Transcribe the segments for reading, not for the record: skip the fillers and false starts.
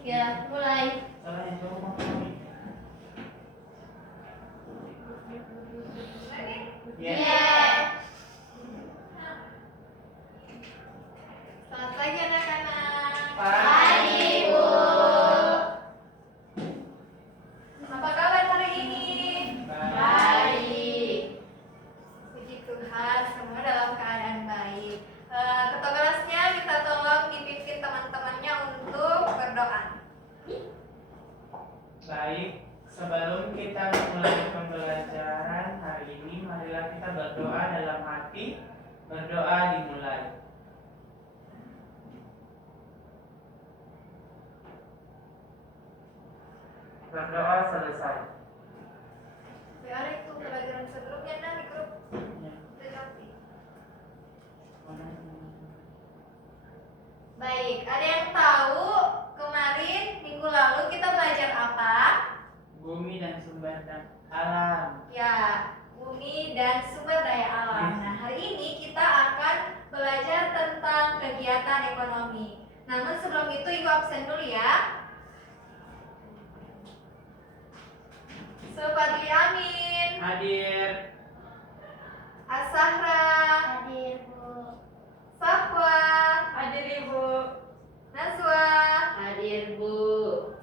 Ya, mulai. Ya. Selamat pagi anak-anak. Pagi, Bu. Apa kabar hari ini? Baik. Puji Tuhan, semua dalam keadaan baik. Ketua kelasnya minta tolong dipimpin teman-temannya untuk berdoa. Baik, sebelum kita memulai pembelajaran hari ini, marilah kita berdoa dalam hati. Berdoa dimulai. Berdoa selesai. Biar itu pelajaran sebelumnya nah di grup. Ya. Tetapi. Baik, ada yang tahu kemarin minggu lalu kita belajar apa? Bumi dan sumber alam. Ya, bumi dan sumber daya alam. Nah, hari ini kita akan belajar tentang kegiatan ekonomi. Namun sebelum itu Ibu absen dulu ya. Sobat Amin, Hadir. Asahra, Hadir, Bu. Safwa, Hadir Ibu. Nazwa, Hadir, Bu.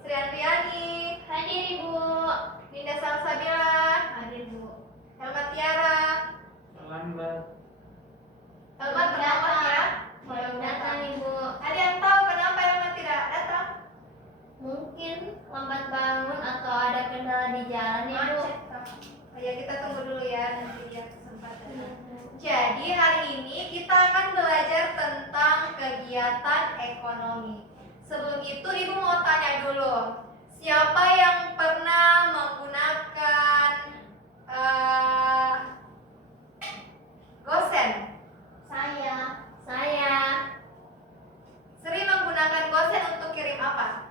Sri Andriani, Hadir, Ibu. Dinda Salsabila, Hadir, Bu. Helma Tiara. Selamat. Helma terlambat ya. Belum datang, Ibu. Ada yang tahu kenapa Helma tidak datang? Mungkin lambat bangun atau ada kendala di jalan, Ibu. Oh ya, kita tunggu dulu ya, nanti dia kesempatan. Jadi hari ini kita akan belajar tentang kegiatan ekonomi. Sebelum itu Ibu mau tanya dulu, siapa yang pernah menggunakan gosen? Saya Sering menggunakan gosen untuk kirim apa?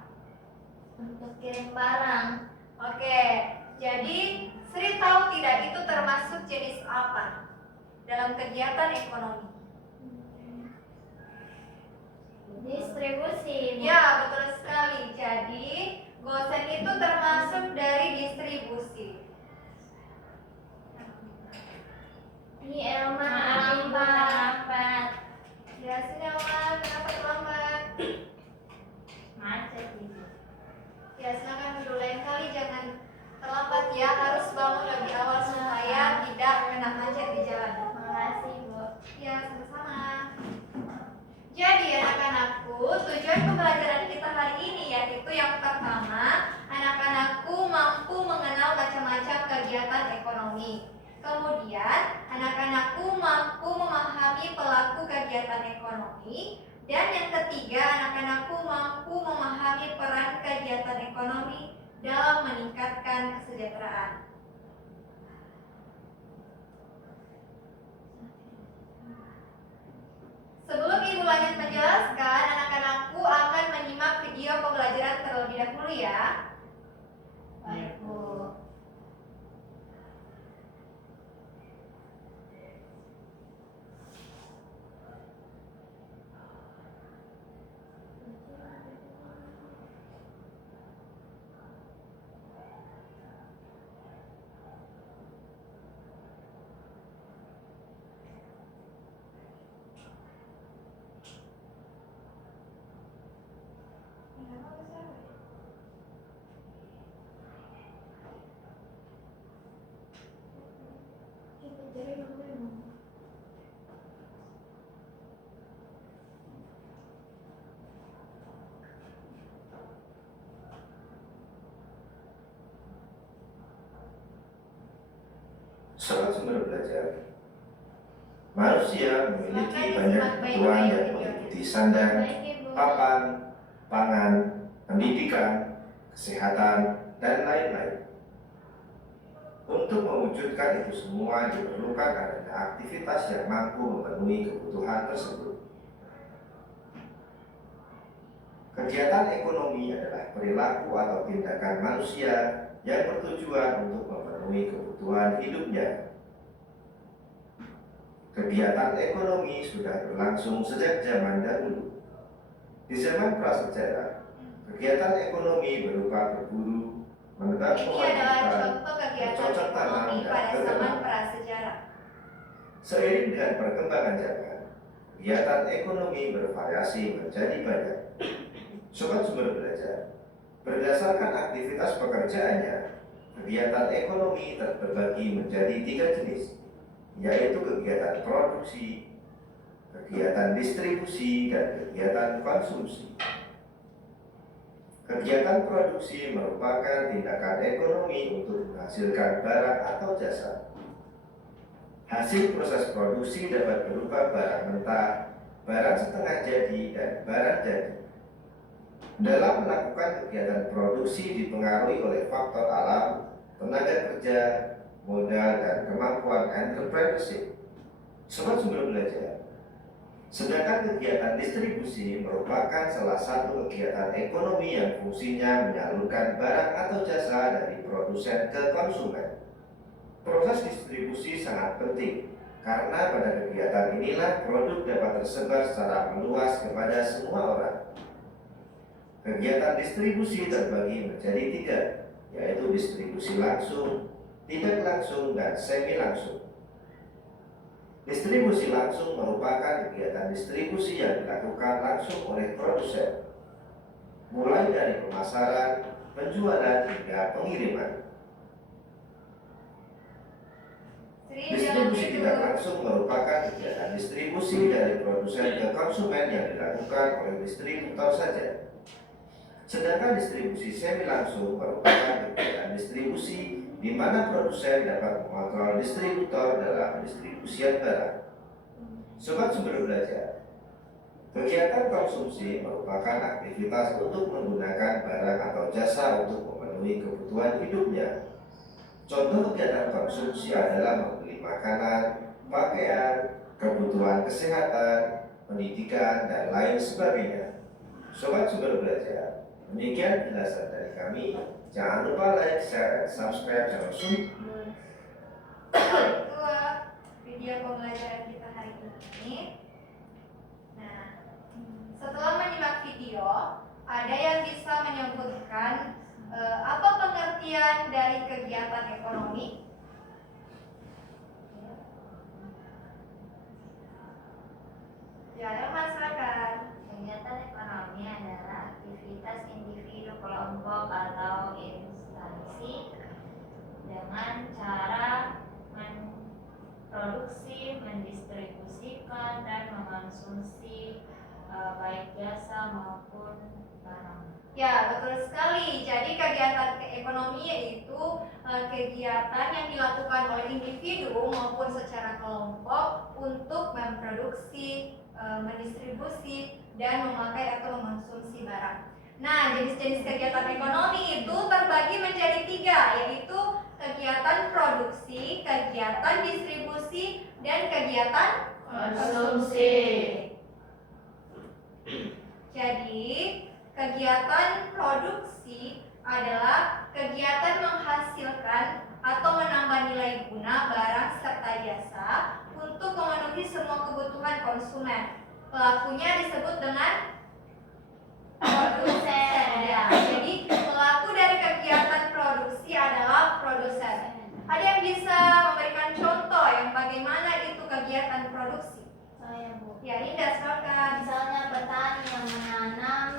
untuk kirim barang. Oke, jadi Sri tahu tidak itu termasuk jenis apa dalam kegiatan ekonomi? Distribusi, Bu. Ya, betul sekali. Jadi, gosen itu termasuk dari distribusi. Ini Elma Maaf, Ibu, terlambat. Ya, Sinyawan, kenapa terlambat? Macet, Ibu. Ya, silakan dulu. Lain kali jangan terlambat ya. Harus bangun lebih awal supaya tidak kena macet di jalan. Makasih, Bu. Ya, sama-sama. Jadi anak-anakku, tujuan pembelajaran kita hari ini yaitu yang pertama, anak-anakku mampu mengenal macam-macam kegiatan ekonomi. Kemudian, anak-anakku mampu memahami pelaku kegiatan ekonomi. Dan yang ketiga, anak-anakku mampu memahami peran kegiatan ekonomi dalam meningkatkan kesejahteraan. Sebelum Ibu lanjut menjelaskan, anak-anakku akan menyimak video pembelajaran terlebih dahulu ya. Baik, Bu. Salah sumber belajar. Manusia memiliki banyak kebutuhan yang meliputi sandang, Baik, Ibu. papan, pangan, pendidikan, kesehatan, dan lain-lain. Untuk mewujudkan itu semua diperlukan adanya aktivitas yang mampu memenuhi kebutuhan tersebut. Kegiatan ekonomi adalah perilaku atau tindakan manusia yang bertujuan untuk memenuhi kebutuhan hidupnya. Kegiatan ekonomi sudah berlangsung sejak zaman dahulu. Di zaman prasejarah, kegiatan ekonomi berupa berburu, menebang Ini pohon adalah hutan, contoh kegiatan bercocok tanam, ekonomi dan pada zaman berdagang. prasejarah. Seiring dengan perkembangan zaman, kegiatan ekonomi bervariasi menjadi banyak. Sobat Sumber Belajar, berdasarkan aktivitas pekerjaannya, kegiatan ekonomi terbagi menjadi 3 jenis, yaitu kegiatan produksi, kegiatan distribusi, dan kegiatan konsumsi. Kegiatan produksi merupakan tindakan ekonomi untuk menghasilkan barang atau jasa. Hasil proses produksi dapat berupa barang mentah, barang setengah jadi, dan barang jadi. Dalam melakukan kegiatan produksi dipengaruhi oleh faktor alam, tenaga kerja, modal, dan kemampuan entrepreneurship. Sobat Sumber Belajar, sedangkan kegiatan distribusi merupakan salah satu kegiatan ekonomi yang fungsinya menyalurkan barang atau jasa dari produsen ke konsumen. Proses distribusi sangat penting karena pada kegiatan inilah produk dapat tersebar secara meluas kepada semua orang. Kegiatan distribusi terbagi menjadi 3, yaitu distribusi langsung, tidak langsung, dan semi langsung. Distribusi langsung merupakan kegiatan distribusi yang dilakukan langsung oleh produsen, mulai dari pemasaran, penjualan, hingga pengiriman. Distribusi tidak langsung merupakan kegiatan distribusi dari produsen ke konsumen yang dilakukan oleh distributor saja. Sedangkan distribusi semi langsung merupakan kegiatan distribusi di mana produsen dapat mengontrol distributor dalam pendistribusian barang. Sobat Sumber Belajar, kegiatan konsumsi merupakan aktivitas untuk menggunakan barang atau jasa untuk memenuhi kebutuhan hidupnya. Contoh kegiatan konsumsi adalah membeli makanan, pakaian, kebutuhan kesehatan, pendidikan, dan lain sebagainya. Sobat Sumber Belajar, demikian penjelasan dari kami. Jangan lupa like, share, dan subscribe channel Sumber. Itu video pembelajaran kita hari ini. Nah, setelah menyimak video, ada yang bisa menyebutkan apa pengertian dari kegiatan ekonomi? Ya, ada masyarakat. Kegiatan ekonomi adalah aktivitas individu, kelompok, atau instansi dengan cara memproduksi, mendistribusikan, dan mengonsumsi baik jasa maupun barang. Ya, betul sekali. Jadi kegiatan ekonomi yaitu kegiatan yang dilakukan oleh individu maupun secara kelompok untuk memproduksi, mendistribusi, dan memakai atau mengonsumsi barang. Nah, jenis-jenis kegiatan ekonomi itu terbagi menjadi 3, yaitu kegiatan produksi, kegiatan distribusi, dan kegiatan Konsumsi. Jadi, kegiatan produksi adalah kegiatan menghasilkan atau menambah nilai guna barang serta jasa untuk memenuhi semua kebutuhan konsumen. Pelakunya disebut dengan produsen. Ya, jadi pelaku dari kegiatan produksi adalah produsen. Ada yang bisa memberikan contoh yang bagaimana itu kegiatan produksi? Saya Bu. Ya, Indah, silakan. Misalnya petani yang menanam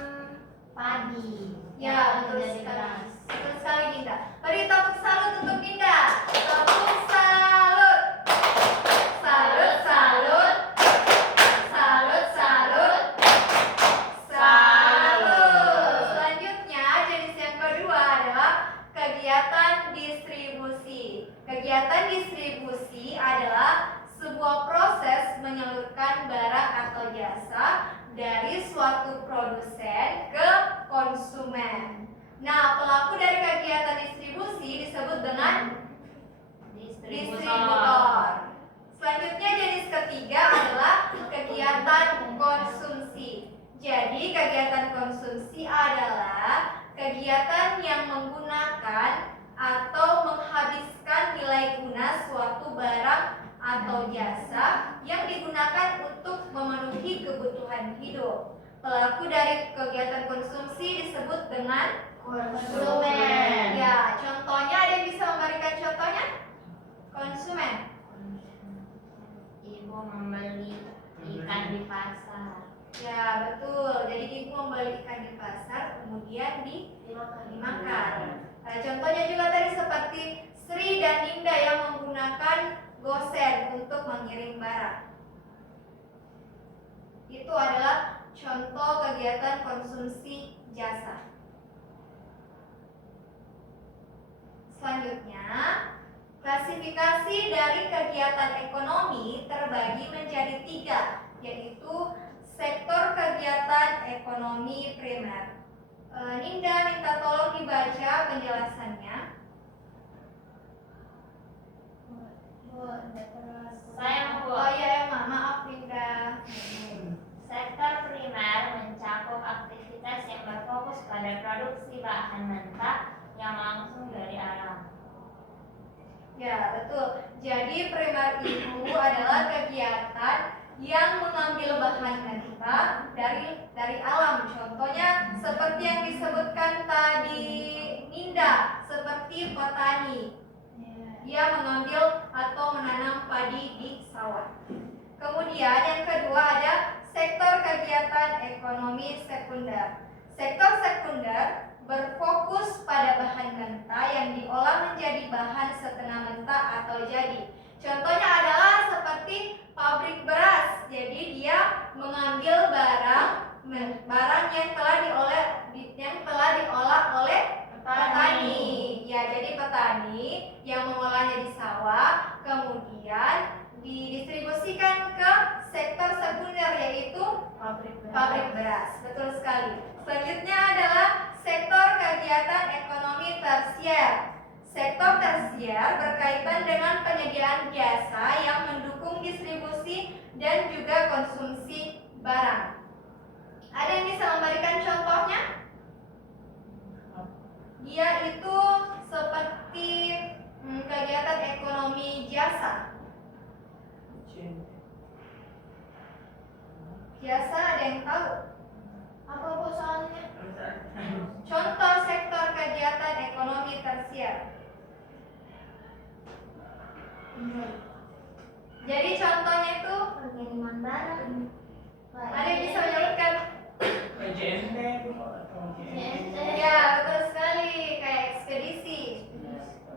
padi. Ya, betul menjadi sekali. beras. Betul sekali, Dinda. Beri tepuk salut untuk Dinda. Tepuk salut. Salut, salut. Salut, salut. Salut. Selanjutnya, jenis yang kedua adalah kegiatan distribusi. Kegiatan distribusi adalah sebuah proses menyalurkan barang atau jasa dari suatu produsen ke konsumen. Nah, pelaku dari kegiatan distribusi disebut dengan distributor. Selanjutnya, jenis ketiga adalah kegiatan konsumsi. Jadi, kegiatan konsumsi adalah kegiatan yang menggunakan atau menghabiskan nilai guna suatu barang atau jasa yang digunakan untuk memenuhi kebutuhan hidup. Pelaku dari kegiatan konsumsi disebut dengan Konsumen. Ya, contohnya ada yang bisa memberikan contohnya? Konsumen. Ibu membeli ikan di pasar. Ya, betul. Jadi ibu membeli ikan di pasar, kemudian dimakan. Nah, contohnya juga tadi seperti Sri dan Ninda yang menggunakan gosen untuk mengirim barang. Itu adalah contoh kegiatan konsumsi jasa. Selanjutnya, klasifikasi dari kegiatan ekonomi terbagi menjadi 3, yaitu sektor kegiatan ekonomi primer. Ninda minta tolong dibaca penjelasannya. Saya mau Oh iya Emma, maaf Ninda. Sektor primer mencakup aktivitas yang berfokus pada produksi bahan mentah yang langsung dari alam. Ya, betul. Jadi primer itu adalah kegiatan yang mengambil bahan mentah dari alam. Contohnya seperti yang disebutkan tadi Ninda, seperti petani. Dia mengambil atau menanam padi di sawah. Kemudian yang kedua ada sektor kegiatan ekonomi sekunder. Sektor sekunder berfokus pada bahan mentah yang diolah menjadi bahan setengah mentah atau jadi. Contohnya adalah seperti pabrik beras. Jadi dia mengambil barang yang telah diolah oleh petani. Ya, jadi petani yang mengolahnya di sawah, kemudian didistribusikan ke sektor sekunder yaitu pabrik beras. Betul sekali. Selanjutnya adalah sektor kegiatan ekonomi tersier. Sektor tersier berkaitan dengan penyediaan jasa yang mendukung distribusi dan juga konsumsi barang. Ada yang bisa memberikan contohnya? Dia itu seperti kegiatan ekonomi jasa. Jasa ada yang tahu? Apa Bu soalnya? Contoh sektor kegiatan ekonomi tersier. Jadi contohnya itu Pengiriman barang. ada yang bisa menyebutkan? JNT atau JNT. Ya, betul sekali, kayak ekspedisi.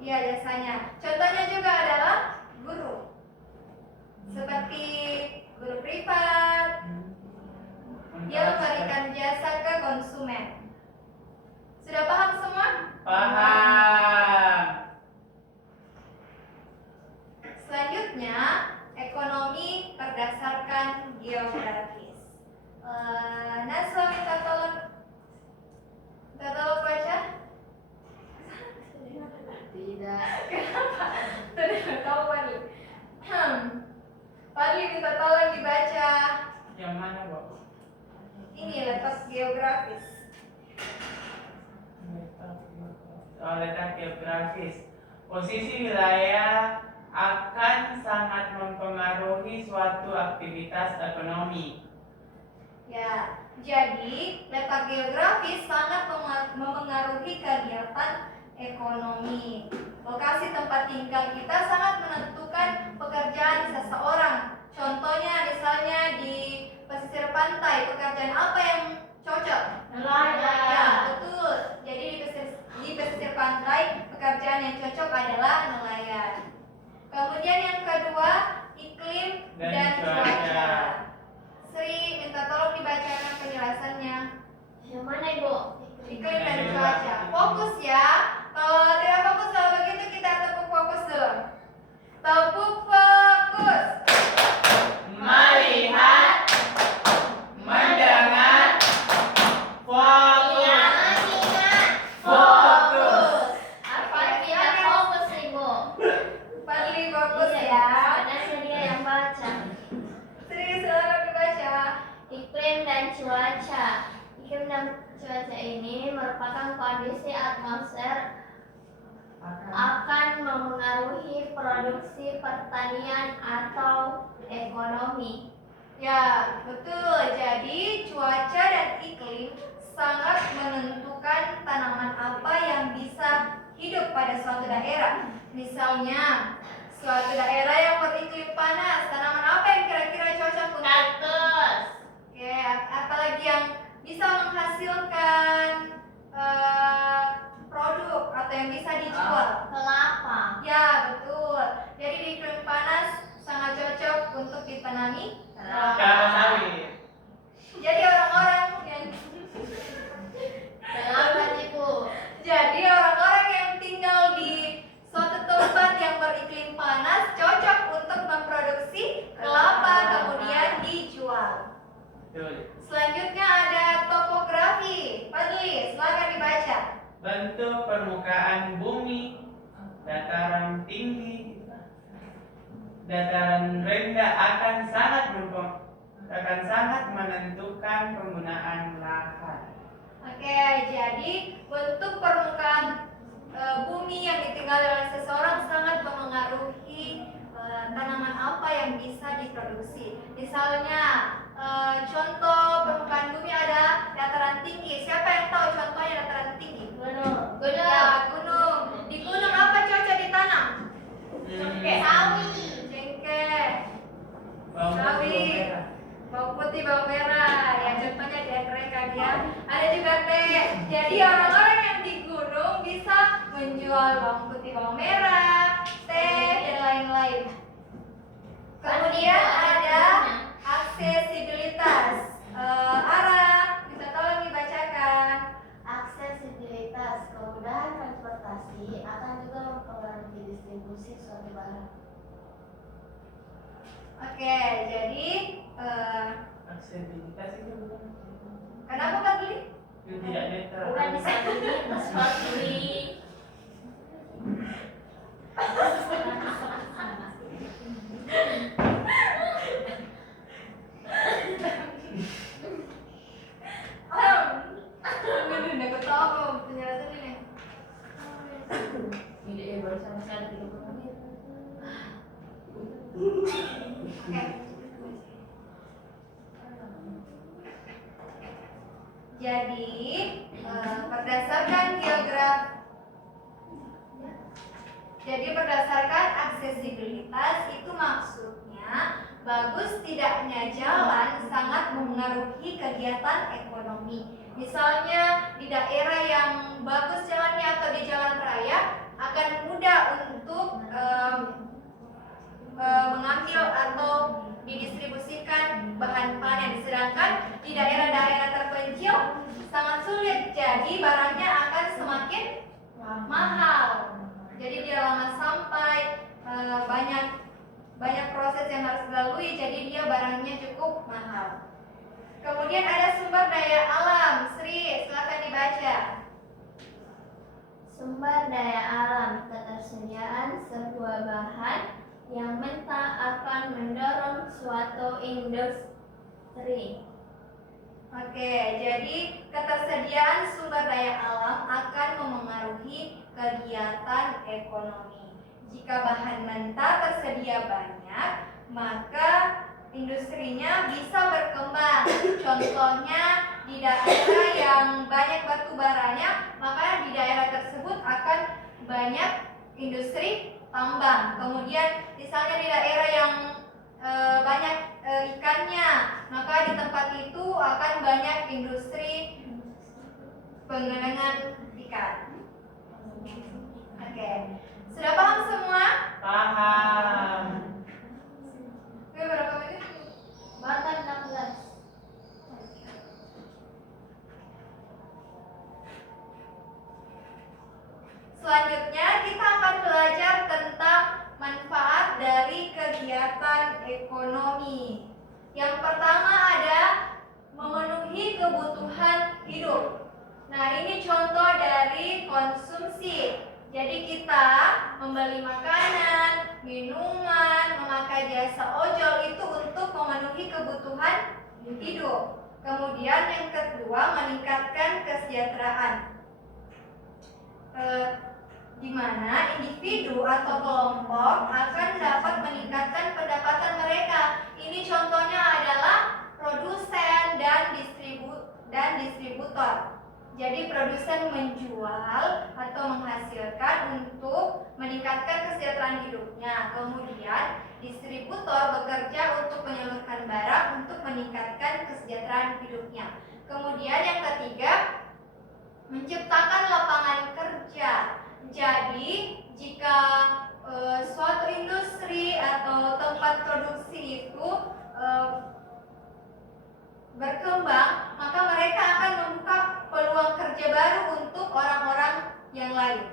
Ya, jasanya. Contohnya juga adalah guru. Seperti guru privat. Dia memberikan jasa ke konsumen. Sudah paham semua? Paham. Selanjutnya, ekonomi berdasarkan geografis. Naswa minta tolong baca. Tidak. Kenapa? Tidak tahu Fadli. Fadli minta tolong dibaca. Yang mana, Bu? Ini letak geografis. Letak geografis. Posisi wilayah akan sangat mempengaruhi suatu aktivitas ekonomi. Ya, jadi letak geografis sangat mempengaruhi kegiatan ekonomi. Lokasi tempat tinggal kita sangat menentukan pekerjaan seseorang. Contohnya misalnya di pesisir pantai, pekerjaan apa yang cocok? Nelayan. Ya, betul. Jadi di pesisir pantai pekerjaan yang cocok adalah nelayan. Kemudian yang kedua, iklim dan cuaca. Sri minta tolong dibacakan penjelasannya. Yang mana Ibu? Iklim dan cuaca. Fokus ya. Kalau tidak fokus kalau begitu kita tepuk fokus dulu. Tepuk fokus. Melihat, mendengar, fokus, fokus. Apa kita fokus Ibu? Fadli fokus Iya, ya. sebenarnya dia yang baca. Sri silakan dibaca. Iklim dan cuaca. Iklim dan cuaca ini merupakan kondisi atmosfer akan mempengaruhi produksi pertanian atau ekonomi. Ya, betul. Jadi cuaca dan iklim sangat menentukan tanaman apa yang bisa hidup pada suatu daerah. Misalnya, suatu daerah yang beriklim panas, tanaman apa yang kira-kira cocok untuk? Kaktus. Oke, apalagi yang bisa menghasilkan produk atau yang bisa dijual? Kelapa. Ya, betul. Jadi di iklim panas sangat cocok untuk ditanami Kelapa sawit. Jadi orang-orang yang Kelapa Ibu. jadi orang-orang yang tinggal di suatu tempat yang beriklim panas cocok untuk memproduksi kelapa kemudian dijual. Betul. Selanjutnya ada topografi. Fadli, silakan dibaca. Bentuk permukaan bumi, dataran tinggi, dataran rendah akan sangat menentukan penggunaan lahan. Oke, jadi bentuk permukaan bumi yang ditinggali oleh seseorang sangat memengaruhi tanaman apa yang bisa diproduksi. Misalnya, contoh permukaan bumi ada dataran tinggi. Siapa yang tahu contohnya dataran tinggi? Gunung. Ya, gunung. Di gunung apa cocok ditanam? Sawi. Cengkeh, Bawang putih, sawi, bawang merah. bawang putih, bawang merah. Ya, contohnya di mereka ya. Ada juga teh. Jadi orang-orang yang di gunung bisa menjual bawang putih, bawang merah, teh dan lain-lain. Kemudian ada aksesibilitas. Ara, bisa tolong dibacakan. Aksesibilitas, kemudahan transportasi akan juga mempengaruhi distribusi suatu barang. Oke, jadi Aksesibilitas itu bukan kenapa nggak beli? itu tidak netral. Bukan disabilitas, Fadli. Ini aku tahu penjelasan ini. Tidak, baru sama sekali 30 menit. Oke. Jadi berdasarkan aksesibilitas itu maksudnya bagus tidaknya jalan sangat mempengaruhi kegiatan ekonomi. Misalnya di daerah yang bagus jalannya atau di jalan raya akan mudah untuk mengambil atau didistribusikan bahan panen, sedangkan di daerah-daerah terpencil sangat sulit, jadi barangnya akan semakin mahal. Jadi dia lama sampai, banyak proses yang harus dilalui, jadi dia barangnya cukup mahal. Kemudian ada sumber daya alam. Sri, silakan dibaca. Sumber daya alam, ketersediaan sebuah bahan yang mentah akan mendorong suatu industri. Oke, jadi ketersediaan sumber daya alam akan memengaruhi kegiatan ekonomi. Jika bahan mentah tersedia banyak, maka industrinya bisa berkembang. Contohnya di daerah yang banyak batu baranya, maka di daerah tersebut akan banyak industri tambang. Kemudian misalnya di daerah yang banyak ikannya, maka di tempat itu akan banyak industri pengenalan ikan. Oke, sudah paham semua? Paham. Oke, berapa menit? Bahkan 16. Selanjutnya kita akan belajar tentang manfaat dari kegiatan ekonomi. Yang pertama ada memenuhi kebutuhan hidup. Nah, ini contoh dari konsumsi. Jadi kita membeli makanan, minuman, memakai jasa ojol itu untuk memenuhi kebutuhan hidup. Kemudian yang kedua meningkatkan kesejahteraan. di mana individu atau kelompok akan dapat meningkatkan pendapatan mereka. Ini contohnya adalah produsen dan distributor. Jadi produsen menjual atau menghasilkan untuk meningkatkan kesejahteraan hidupnya. Kemudian distributor bekerja untuk menyalurkan barang untuk meningkatkan kesejahteraan hidupnya. Kemudian yang ketiga, menciptakan lapangan kerja. Jadi jika suatu industri atau tempat produksi itu berkembang, maka mereka akan membuka peluang kerja baru untuk orang-orang yang lain.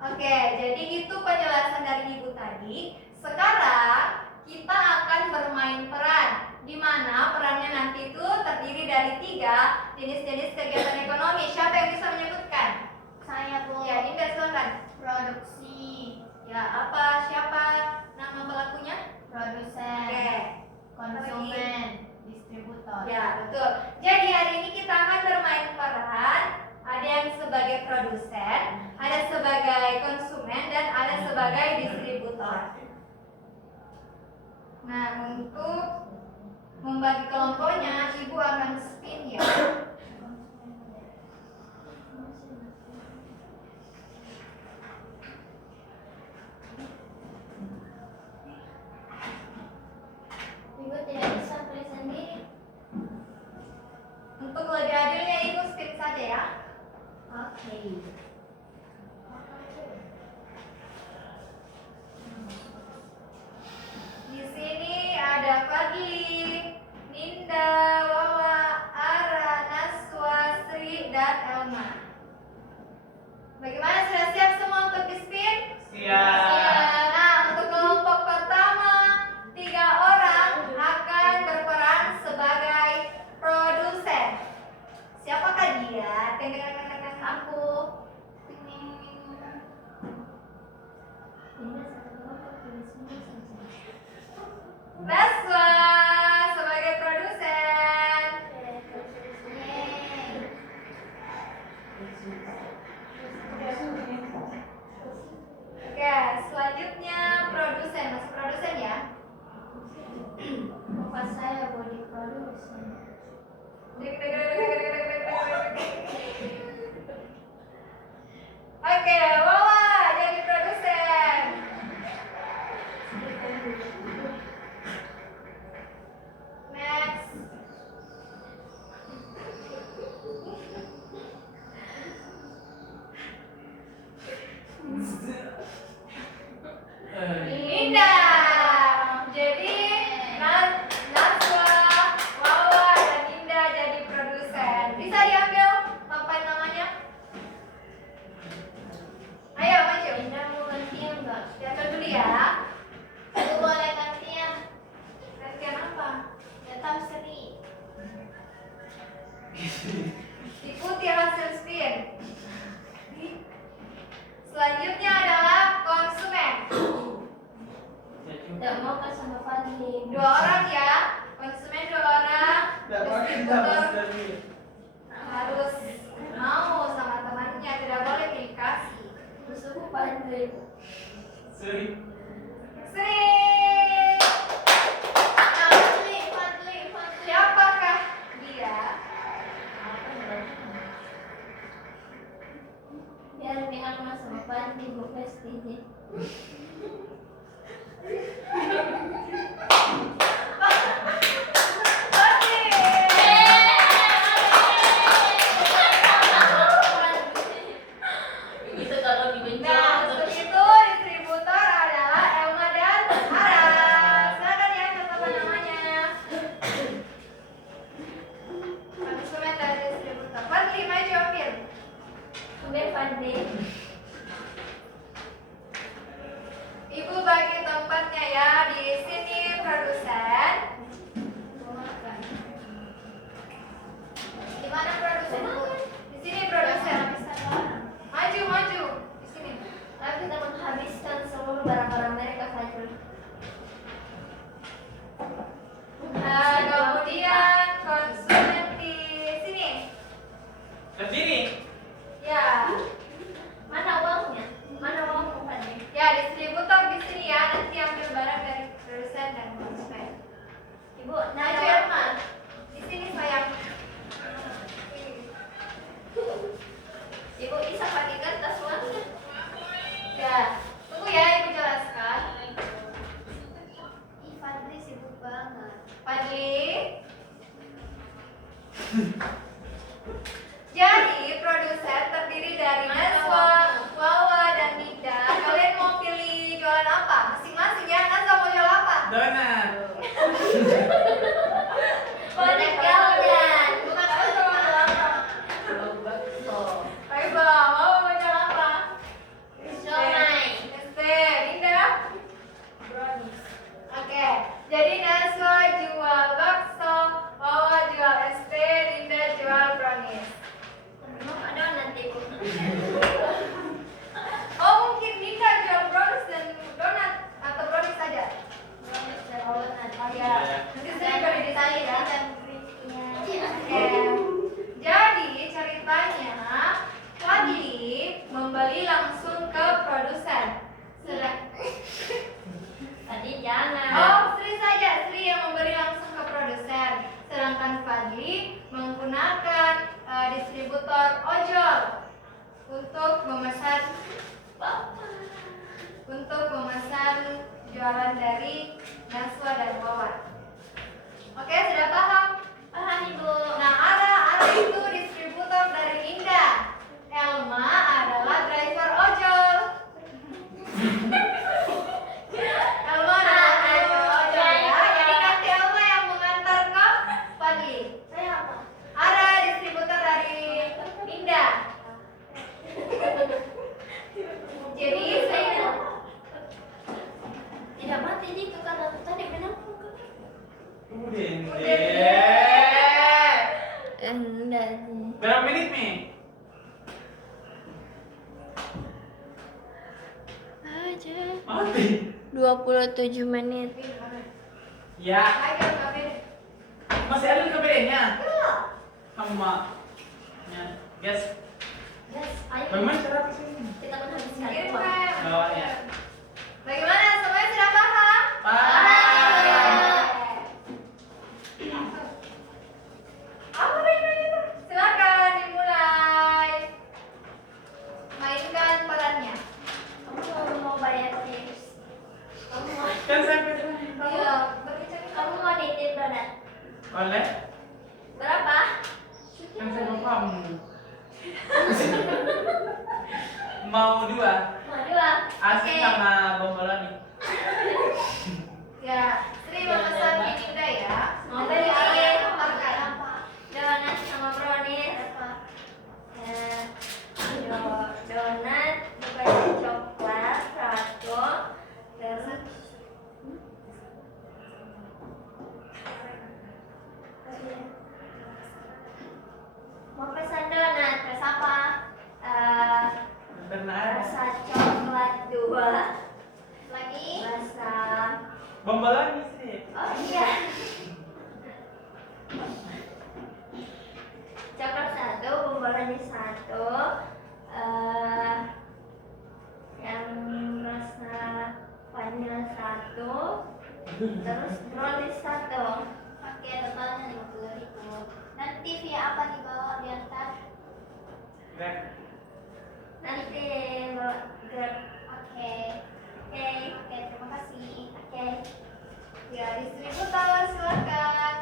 Oke, jadi itu penjelasan dari Ibu tadi. Sekarang kita akan bermain peran, di mana perannya nanti itu terdiri dari 3 jenis-jenis kegiatan ekonomi. Siapa yang bisa menyebutkan? Saya Bu. Ya, Dinda silakan. Produksi, Ya, apa? Siapa nama pelakunya? produsen, Oke. konsumen, distributor. Ya, betul. Jadi hari ini kita akan bermain peran. Ada yang sebagai produsen, ada sebagai konsumen, dan ada sebagai distributor. Nah, untuk membagi kelompoknya, Ibu akan spin ya. Ibu tidak bisa pilih sendiri. Untuk lebih adilnya, Ibu spin saja ya. Oke. Di sini ada Fadli, Ninda, Wawa, Ara, Naswa, Sri, dan Elma. Bagaimana, sudah siap semua untuk di spin? Siap. Nah, untuk kelompok pertama, 3 orang akan berperan sebagai produsen. Siapakah dia? Aku. Naswa sebagai produsen. Oke, selanjutnya produsen. Masih produsen ya? Bapak saya body production. Oke, Wawa jadi produsen. Next. Indah. Jadi Naswa, Wawa, dan Indah jadi produsen. Bisa diambil papan namanya? Ayo maju. Indah mau gantian enggak? Diambil dulu ya. Aku boleh gantian. Gantian apa? Tetap Sri. Ikuti hasil spin. Selanjutnya adalah konsumen. Tidak mau ke sama Fadli. 2 orang ya. Konsumen 2 orang. Distributor harus mau sama temannya, tidak boleh pilih kasih. Musuhku Fadli. Sri. Sri. Nah, Fadli. Siapakah dia? Biar bilang mas sama Fadli Bu Prestiji. Itu kalau dibenci. Nah, untuk itu distributor adalah Elma dan Ara. Silakan ya, siapa namanya? Konsumen dan distributor. Fadli, maju ambil. Ambil Fadli. Ibu bagi tempatnya ya. Di sini produsen. Di mana produsen? Di sini produsen. Maju. Di sini. Tapi kita menghabiskan seluruh barang-barang mereka Fadli. penjualan dari Naswa dan Wawan. Oke, sudah paham? Paham Ibu. Nah, Ara itu distributor dari Indah. Elma adalah driver ojol. Elma adalah driver ojol ya. Jadi nanti Elma yang mengantar ke Fadli. Saya apa? Ara distributor dari Indah. Jadi saya Tidak mati itu karena tadi menampung. Enggak sih. Berapa menit nih? Aja. Mati. 27 menit. Ya, ayo KBD. masih ada di KBD-nya. Sama. Ya, guys. Yes, ayo. Bagaimana cara kesini? Kita menghabiskan Kirim uang. Pak. Bawahnya. Bagaimana? Semuanya sudah paham? Apa itu? Silakan dimulai. Mainkan perannya. Kamu mau bayar tips? Kamu mau Kan sampai sana. Iya, berbicara. kamu mau nitip donat? Oleh? Berapa? Kan saya bapakmu. Mau dua? Mau dua? Asin Oke. sama bomboloni. Ya, Sri memesan ini udah ya. Mau Nanti beli Ara pakai. donat sama brownies. Donat berbagai coklat satu. Terus mau pesan donat, terus apa? Karena ada. Rasa coklat dua, Lagi. rasa Bomboloni sih. oh iya, coklat satu, bomboloni satu, yang rasa vanilla satu, terus brownies satu. Oke, totalnya 50.000. Nanti via apa dibawa diantar? Grab. Nanti Grab. Oke. Oke, Oke, terima kasih. oke. Ya, distributor silakan.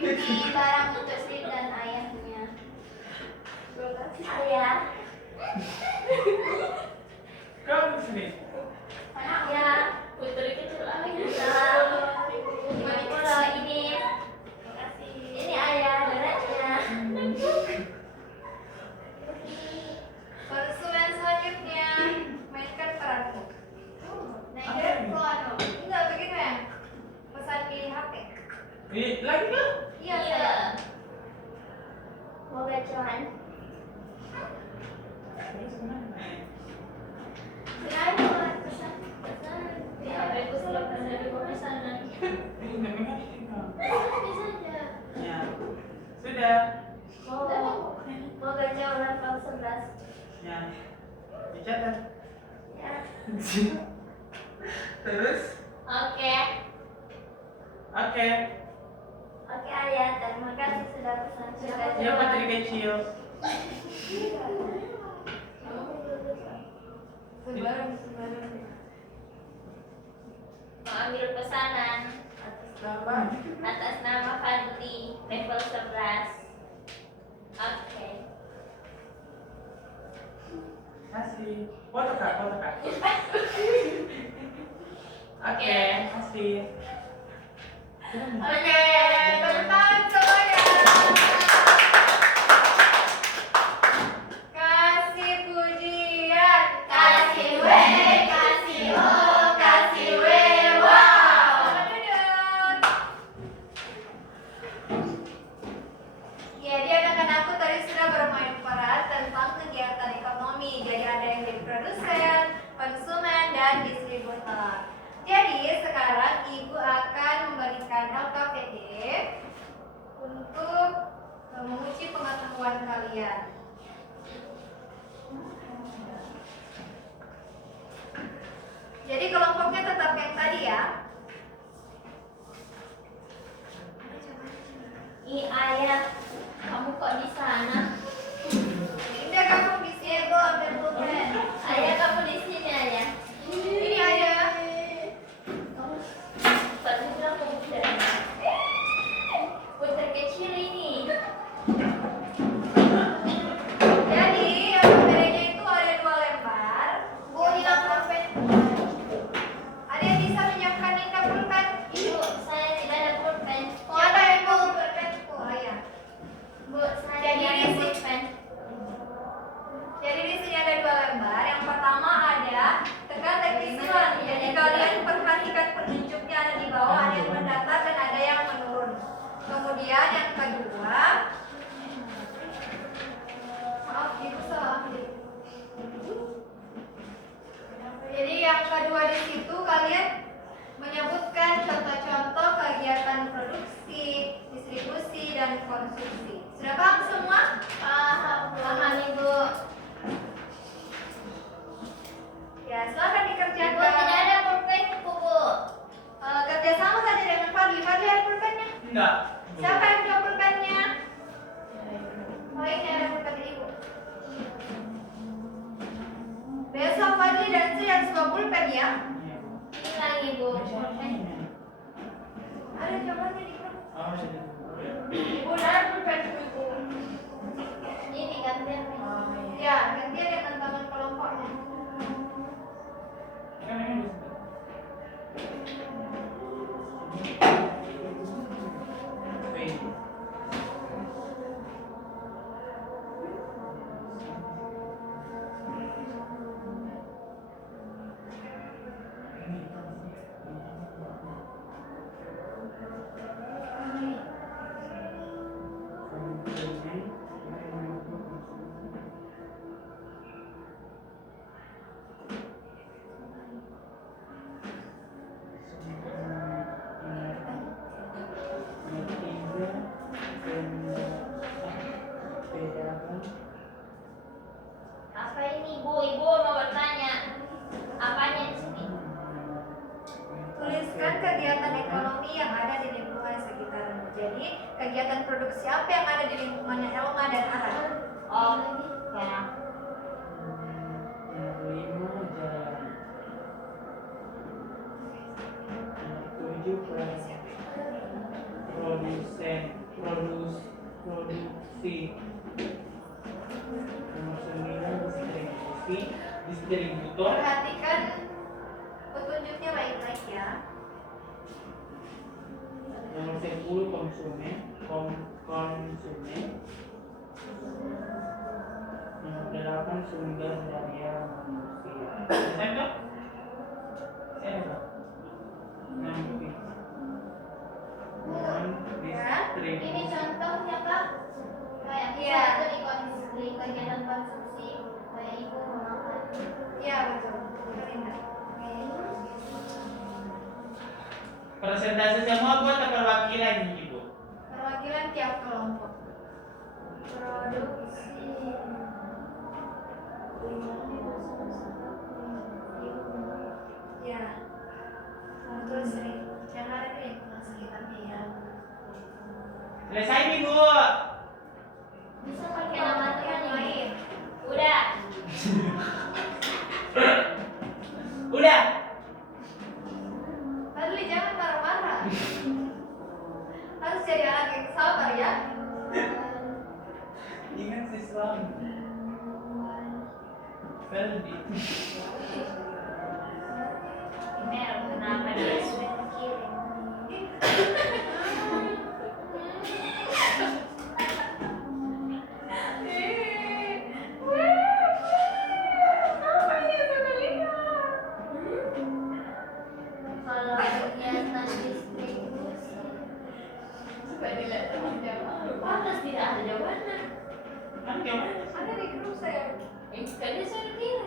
Ini barang untuk Sri dan ayahnya. Ayah, Kau di sini. ya. Putri kecil Kalau ini, ini ayah donatnya. Konsumen selanjutnya, mainkan peranmu. Nah, ini anu. Enggak begitu ya? Pesan di HP. Lagi kan? Iya, Iya. saya. Mau gacuan? Kenapa buat pesan? Ya, aku selalu dari pemesanan. Ini namanya kita. Bisa aja. Ya. Sudah. Mau gacuan level 11. Ya. Dicatat. Ya. Terus? Oke. Oke. Oke ayah, terima kasih sudah pesan sudah. Ya Putri kecil. Sebarang. Mau ambil pesanan atas nama Fadli level 11. Oke. Kasih. Foto kak, foto kak. Oke, kasih. Oke, tepuk tangan semuanya. Kasih pujian, kasih W, kasih O, kasih W, wow. Selamat duduk. Ya, dia akan aku tadi sudah bermain peran tentang kegiatan ekonomi. Jadi ada yang jadi produsen, konsumen, dan distributor. Jadi sekarang Ibu akan memberikan LKPD untuk menguji pengetahuan kalian. Jadi kelompoknya tetap yang tadi ya. Ih ayah, kamu kok di sana? Indah kamu di sini, ambil pulpen. Ayah kamu di sini ayah. 2 di situ kalian menyebutkan contoh-contoh kegiatan produksi, distribusi, dan konsumsi. Sudah paham semua? Paham Ibu. Ya, silakan Ibu dikerjakan. tidak ada pulpen Bu. Kerjasama saja dengan Fadli. Fadli ada pulpennya? Enggak. Siapa yang bawa pulpennya? Oh, ini ada pulpen Ibu. Besok Fadli dan Sri harus bawa pulpen ya. Hilang Ibu pulpennya. Ada jawabannya di grup. Oh, iya. Ibu ada pulpen Ibu. Ini gantian nih. Ya, gantian ya tantangan kelompoknya. Kan ini bisa. Apa ini Bu? Ibu mau bertanya. Apanya di sini? Tuliskan kegiatan ekonomi yang ada di lingkungan sekitarmu. Jadi, kegiatan produksi apa yang ada di lingkungannya Elma dan Ara? Oh, ya. Produksi. Nomor 9 distributor. Perhatikan petunjuknya baik-baik ya. Nomor 10 konsumen. Konsumen. Nomor 8 sumber daya manusia. Bisa enggak? Saya enggak. Nanti. Ini contohnya Kak. Kayak Iya. satu di kegiatan konsumsi kayak ibu memakan. Iya, betul. Belinda. Persentase semua buat perwakilan Ibu. Perwakilan tiap kelompok. Produksi. Ya. Betul Sri. Yang ada di lingkungan sekitarnya ya. Selesai nih Bu. Bisa pakai nama teman Yang ini. lain. Udah. Udah. Fadli jangan marah-marah. Harus jadi anak yang sabar ya. Ingat siswa. Feldi. Email kenapa dia sudah kirim? Kalau kegiatan distribusi Supaya dilihat teman-teman. pantas tidak ada jawabannya. Kan gimana? Ada di grup saya. Kan dia sudah kirim.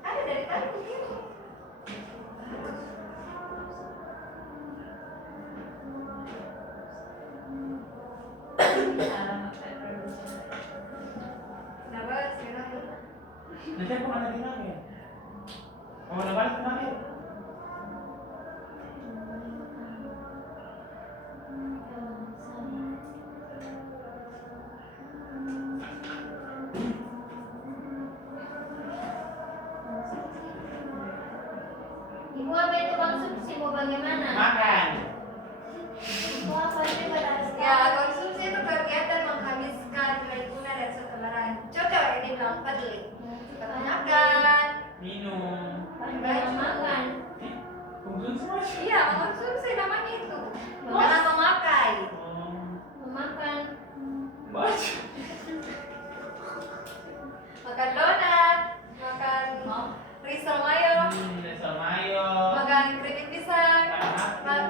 Ada dari tadi mungkin. Kenapa sekarang? Nanti aku mana bilang ya? Mau lepas kemana? Ibu apa itu konsumsi? Mau bagaimana? Makan. Ibu apa itu pada Ya, konsumsi itu kegiatan menghabiskan lingkungan dan sekebaran. Cocok ini bilang Fadli. Kebanyakan. Minum. Banyak makan. Konsumsi masih. Iya, mengkonsumsi namanya itu. Karena memakai. Memakan. Baca. Makan donat, makan risol mayo, Risol mayo. makan keripik pisang,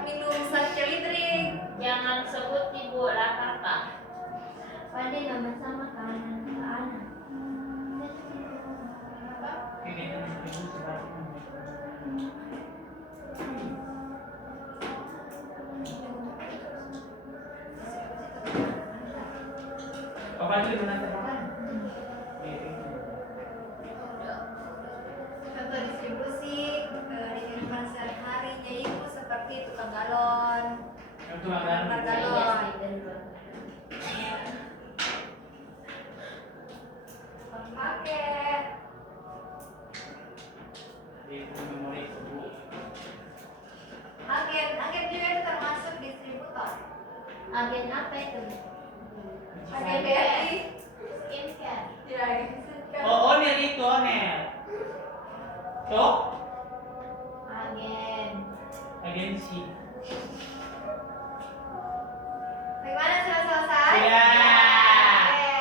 minum sunshine drink. Jangan sebut ibu Lakarta. Pada nama sama kanan ke anak. Kegiatan distribusi. dengan termakan. Contoh distribusi di kehidupan sehari-hari yaitu seperti tukang galon, Itu akan tukang galon, tukang paket. di memori ibu. Agen juga itu termasuk distributor. Agen apa itu? Agen BRI. Skincare. Ya, agen skincare. Oh, Onel itu Onel. Tuh, Agen. agensi. Bagaimana, sudah selesai? Sudah. Oke.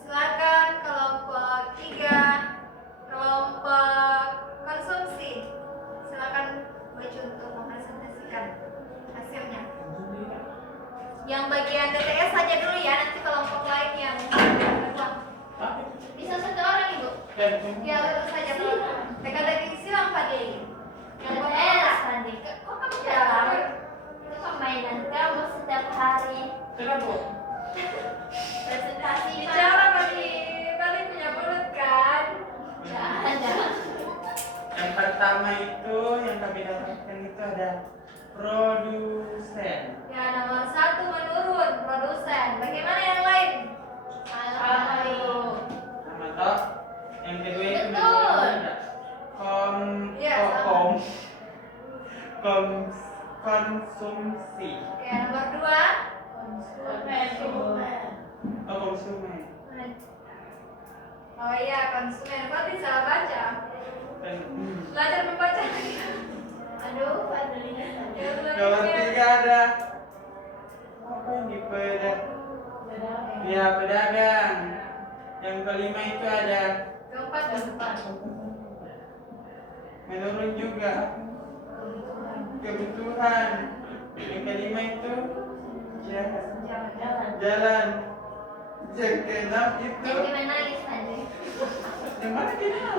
Silakan kelompok 3, kelompok konsumsi. Silakan baju untuk mempresentasikan hasilnya. Yang bagian DTS saja dulu ya, nanti kelompok lain yang kedua. Bisa satu orang ibu? Ya, tentu saja. Teka-teki silang Fadli. Yang pertama, Sandi. kok kamu Ya, jalan? itu permainan kamu setiap hari. Kenapa? Presentasi Bicara Fadli, Fadli punya mulut kan? Jangan. Yang pertama itu yang kami dapatkan itu ada produsen. Ya, nomor 1 menurun, produsen. Bagaimana yang lain? Nama toh. Yang kedua itu Betul. menurut Iya, kom sama. konsumsi. Oke, nomor 2. Oh, konsumen. Oh iya, konsumen. Fadli salah baca. Belajar membaca. Aduh, Fadli. Nomor 3 ada apa yang di ya pedagang. Yang kelima itu ada Keempat. menurun juga kebutuhan. Yang kelima itu jalan. Yang keenam itu Jangan menangis, Fadli. yang mana keenam?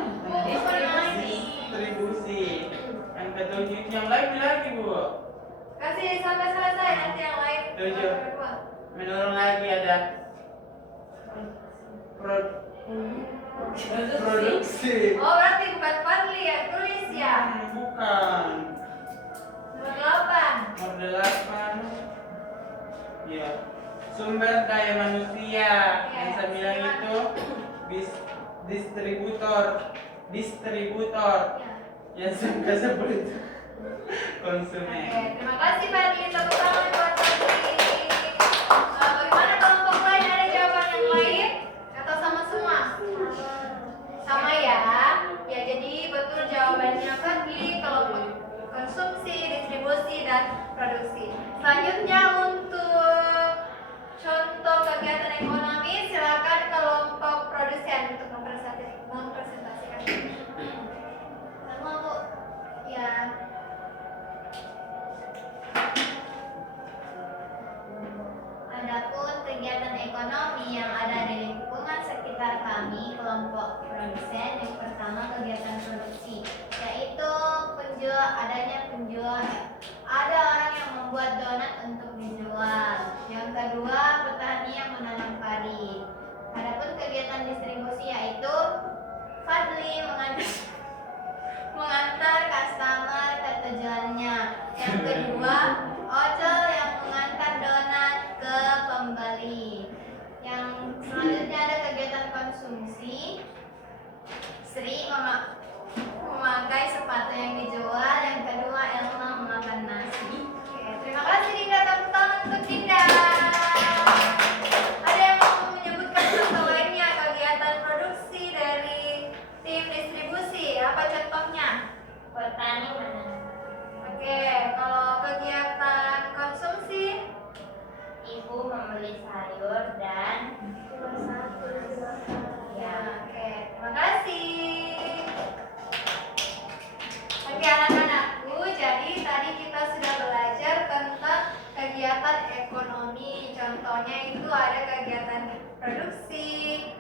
Distribusi. Yang ketujuh itu yang lain lagi bu. Kasih sampai selesai nanti yang lain. Tujuh. Kedua. Menurun lagi ada produksi. Oh, berarti bukan Fadli ya, tulis ya. Bukan. Nomor 8. Nomor 8 ya sumber daya manusia. Yang saya bilang itu distributor. Ya. Yang suka seperti itu Oke, konsumen. terima kasih Fadli. Tepuk tangan buat Fadli. Bagaimana kelompok lain, ada jawaban yang lain? Atau sama semua? Sama ya. Ya, jadi betul jawabannya Fadli, kelompok konsumsi, distribusi, dan produksi. Selanjutnya untuk contoh kegiatan ekonomi, silakan kelompok produsen untuk mempresentasikan. Sama Bu. Ya. Adapun kegiatan ekonomi yang ada di lingkungan sekitar kami, kelompok produsen, yang pertama kegiatan produksi, yaitu adanya penjual. Ada orang yang membuat donat untuk dijual. Yang kedua, petani yang menanam padi. Adapun kegiatan distribusi yaitu Fadli mengantar customer ke tujuannya. Yang kedua, ojol yang mengantar donat ke pembeli. Yang selanjutnya ada kegiatan konsumsi. Sri memakai sepatu yang dijual. Yang kedua, Elma memakan nasi. Oke, terima kasih Dinda. Tepuk tangan untuk Dinda. Ada yang mau menyebutkan contoh lainnya kegiatan produksi dari tim distribusi? Apa contohnya? Petani menanam. Oke, kalau kegiatan konsumsi, Ibu membeli sayur dan ya, oke, terima kasih. Oke anak-anakku, jadi tadi kita sudah belajar tentang kegiatan ekonomi. Contohnya itu ada kegiatan produksi,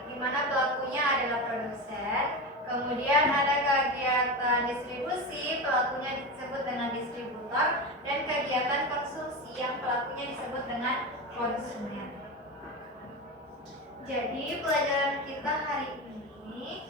di mana pelakunya adalah produsen. Kemudian ada kegiatan distribusi, pelakunya disebut dengan distributor, dan kegiatan konsumsi yang pelakunya disebut dengan konsumen. Jadi pelajaran kita hari ini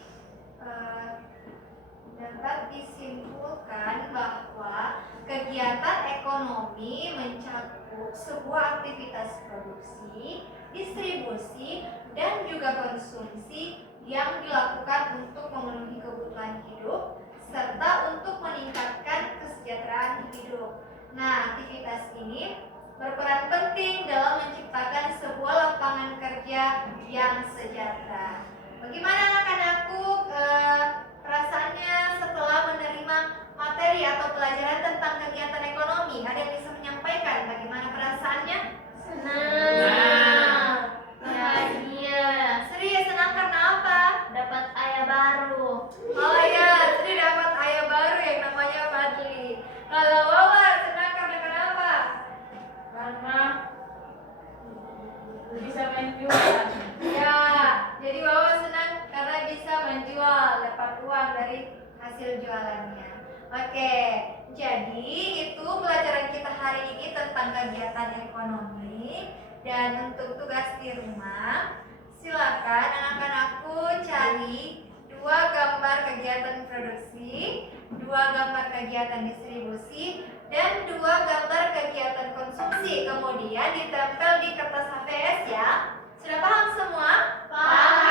dapat disimpulkan bahwa kegiatan ekonomi mencakup sebuah aktivitas produksi, distribusi, dan juga konsumsi yang dilakukan untuk memenuhi kebutuhan hidup serta untuk meningkatkan kesejahteraan hidup. Nah, aktivitas ini berperan penting dalam menciptakan sebuah lapangan kerja yang sejahtera. Bagaimana anak-anakku perasaannya setelah menerima materi atau pelajaran tentang kegiatan ekonomi? Ada yang bisa menyampaikan bagaimana perasaannya? Senang. Bahagia. Sri senang karena apa? Dapat ayah baru. Oh ya, Sri dapat ayah baru yang namanya Fadli. Kalau Wawa senang karena kenapa? Karena bisa main jualan. Ya, jadi Wawa senang karena bisa menjual, dapat uang dari hasil jualannya. Oke, jadi itu pelajaran kita hari ini tentang kegiatan ekonomi. Dan untuk tugas di rumah, silakan anak-anakku cari 2 gambar kegiatan produksi, 2 gambar kegiatan distribusi, dan 2 gambar kegiatan konsumsi. Kemudian ditempel di kertas HVS ya. Sudah paham semua? Paham.